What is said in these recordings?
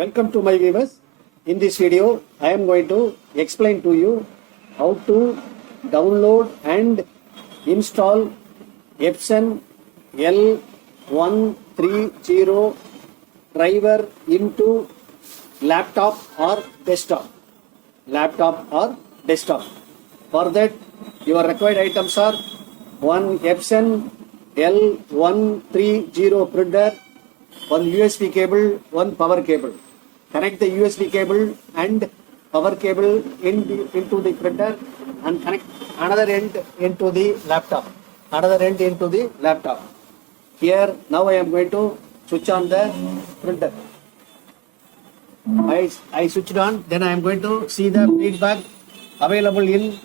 Welcome to my viewers. In this video, I am going to explain to you how to download and install Epson L130 driver into laptop or desktop. For that, your required items are one Epson L130 printer, one USB cable, one power cable. Connect the USB cable and power cable into the printer and connect another end into the laptop. Here, now I am going to switch on the printer. I switched on, then I am going to see the feedback available in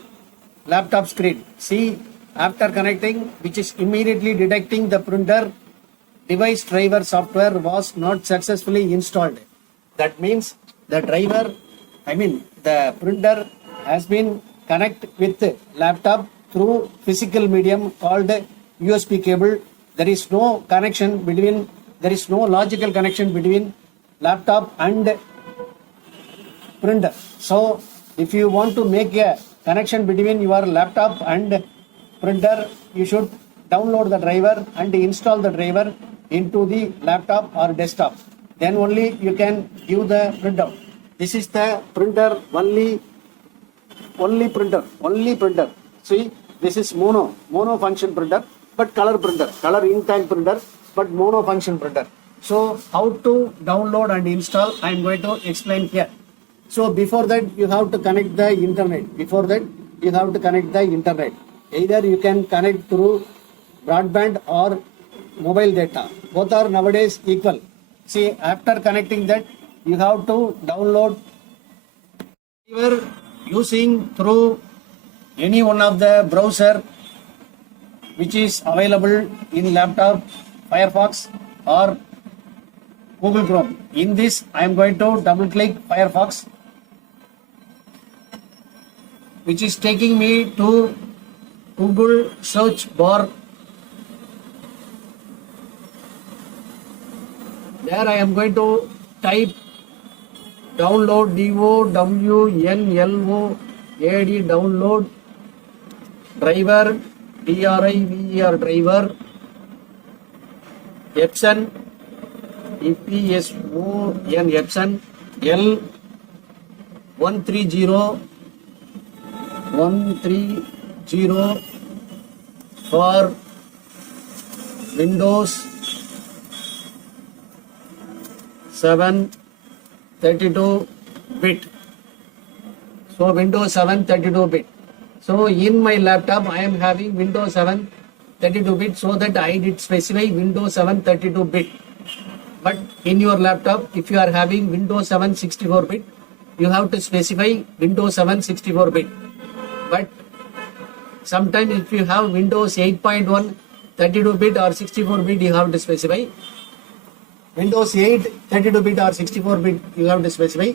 laptop screen. See, after connecting, which is immediately detecting the printer device driver software was not successfully installed. That means the printer has been connected with the laptop through physical medium called USB cable. There is no logical connection between laptop and printer. So if you want to make a connection between your laptop and printer, you should download the driver and install the driver into the laptop or desktop. Then only you can give the printout. This is the printer, only printer. See, this is mono function printer, but color ink tank printer, but mono function printer. So how to download and install, I am going to explain here. So before that, you have to connect the internet. Either you can connect through broadband or mobile data. Both are nowadays equal. See, after connecting that, you have to download either using through any one of the browser which is available in laptop, Firefox or Google Chrome. In this, I am going to double click Firefox, which is taking me to Google search bar. There I am going to type download, DOWNLOAD, download driver, DRIVER driver, Epson, Epson L130 for Windows 7 32-bit. So Windows 7 32-bit. So in my laptop I am having Windows 7 32-bit, so that I did specify Windows 7 32-bit. But in your laptop, if you are having Windows 7 64-bit, you have to specify Windows 7 64-bit. But sometimes if you have Windows 8.1 32-bit or 64-bit, you have to specify. Windows 8 32-bit or 64-bit, you have to specify.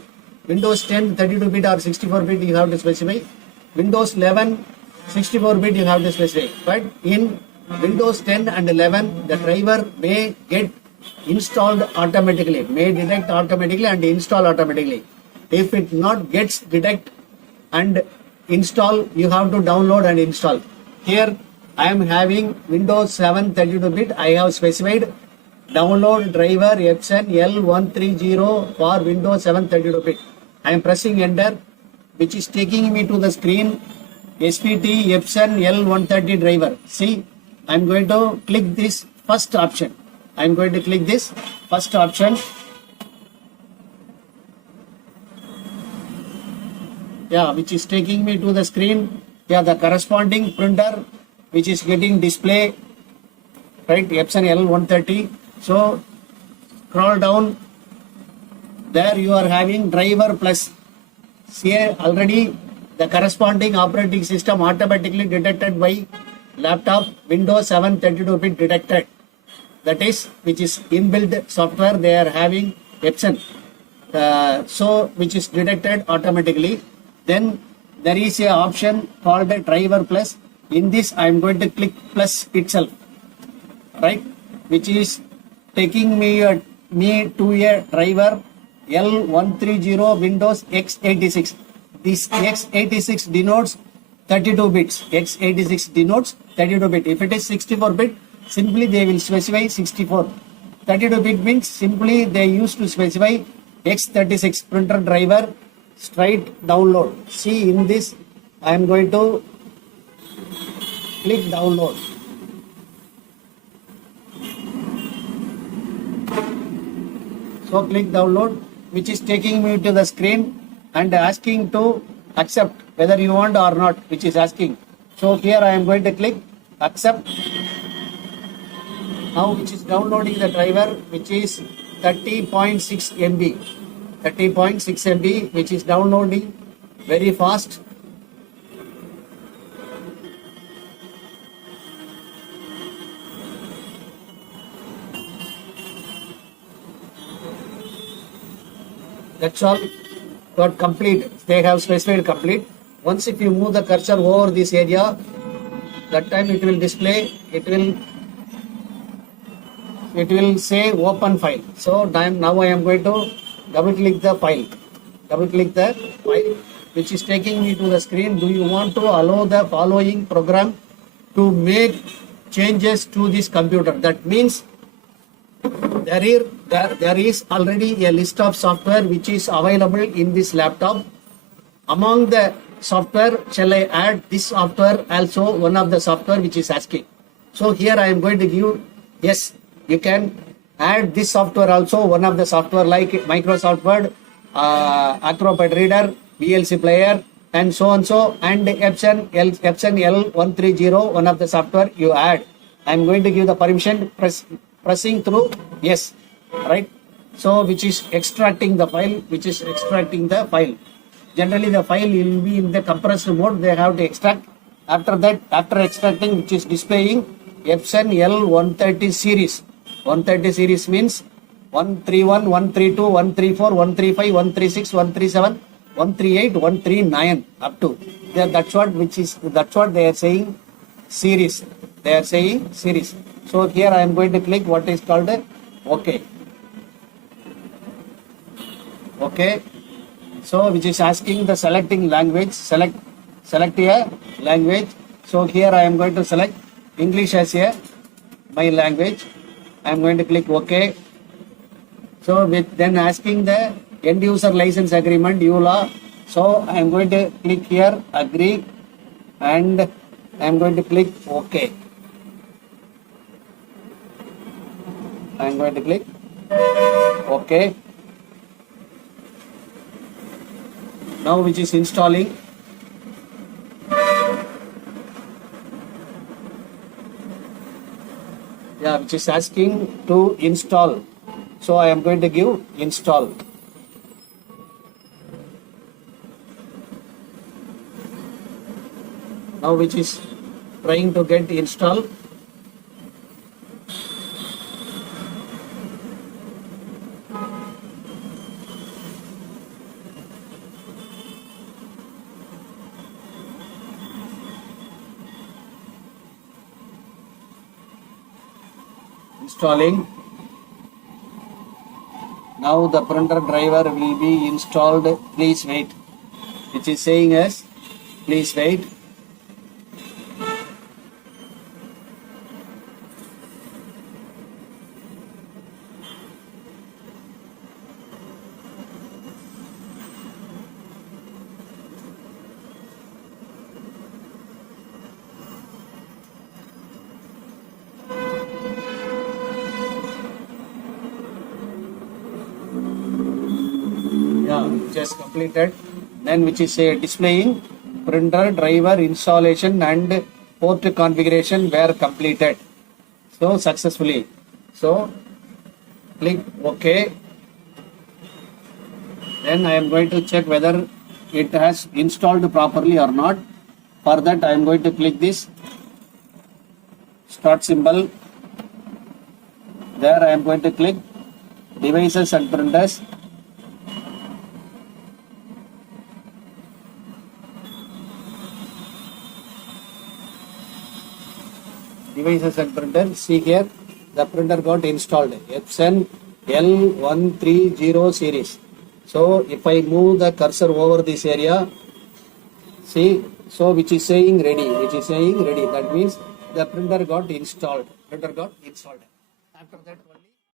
Windows 10 32-bit or 64-bit, you have to specify. Windows 11 64-bit, you have to specify. But in Windows 10 and 11, the driver may get installed automatically, may detect automatically and install automatically. If it not gets detect and install, you have to download and install. Here I am having Windows 7 32-bit. I have specified download driver Epson L130 for Windows 7 32-bit. I am pressing enter, which is taking me to the screen SPT Epson L130 driver. See, I am going to click this first option. Yeah, which is taking me to the screen. Yeah, the corresponding printer which is getting display, right? Epson L130. So scroll down. There you are having driver plus. Here already the corresponding operating system automatically detected by laptop Windows 7 32-bit detected. That is, which is inbuilt software they are having Epson. So which is detected automatically. Then there is a option called a driver plus. In this I am going to click plus itself, right, which is taking me to a driver L130 Windows x86. This x86 denotes 32 bits. X86 denotes 32 bit. If it is 64 bit, simply they will specify 64. 32 bit means simply they used to specify x36 printer driver straight download. See in this, I am going to click download. So click download, which is taking me to the screen and asking to accept whether you want or not, which is asking. So here I am going to click accept. Now which is downloading the driver, which is 30.6 MB. 30.6 MB, which is downloading very fast. That's all. Got complete. They have specified complete. Once if you move the cursor over this area, that time it will display. It will say open file. So now I am going to double click the file. Double click the file, which is taking me to the screen. Do you want to allow the following program to make changes to this computer? That means there is already a list of software which is available in this laptop. Among the software, shall I add this software also, one of the software which is asking. So here I am going to give yes, you can add this software also, one of the software like Microsoft Word, Acrobat Reader, VLC Player, and so and so, and Epson L130, one of the software you add. I am going to give the permission, pressing through yes, right? So which is extracting the file, Generally the file will be in the compressed mode, they have to extract. After that, after extracting, which is displaying Epson L130 series. 130 series means 131, 132, 134, 135, 136, 137, 138, 139 up to. That's what they are saying series. They are saying series. So here I am going to click what is called OK. OK. So which is asking the selecting language. Select a language. So here I am going to select English as my language. I am going to click OK. So then asking the end user license agreement, EULA. So I am going to click here agree, and I am going to click OK. I am going to click OK. Now which is installing. Yeah, which is asking to install. So I am going to give install. Now which is trying to get install. Installing. Now the printer driver will be installed. Please wait. Which is saying as please wait. Just completed. Then which is displaying printer driver installation and port configuration were completed. So successfully. So click OK. Then I am going to check whether it has installed properly or not. For that I am going to click this start symbol. There I am going to click devices and printers. Devices and printer. See here, the printer got installed. Epson L130 series. So if I move the cursor over this area, see, so which is saying ready, that means the printer got installed. After that only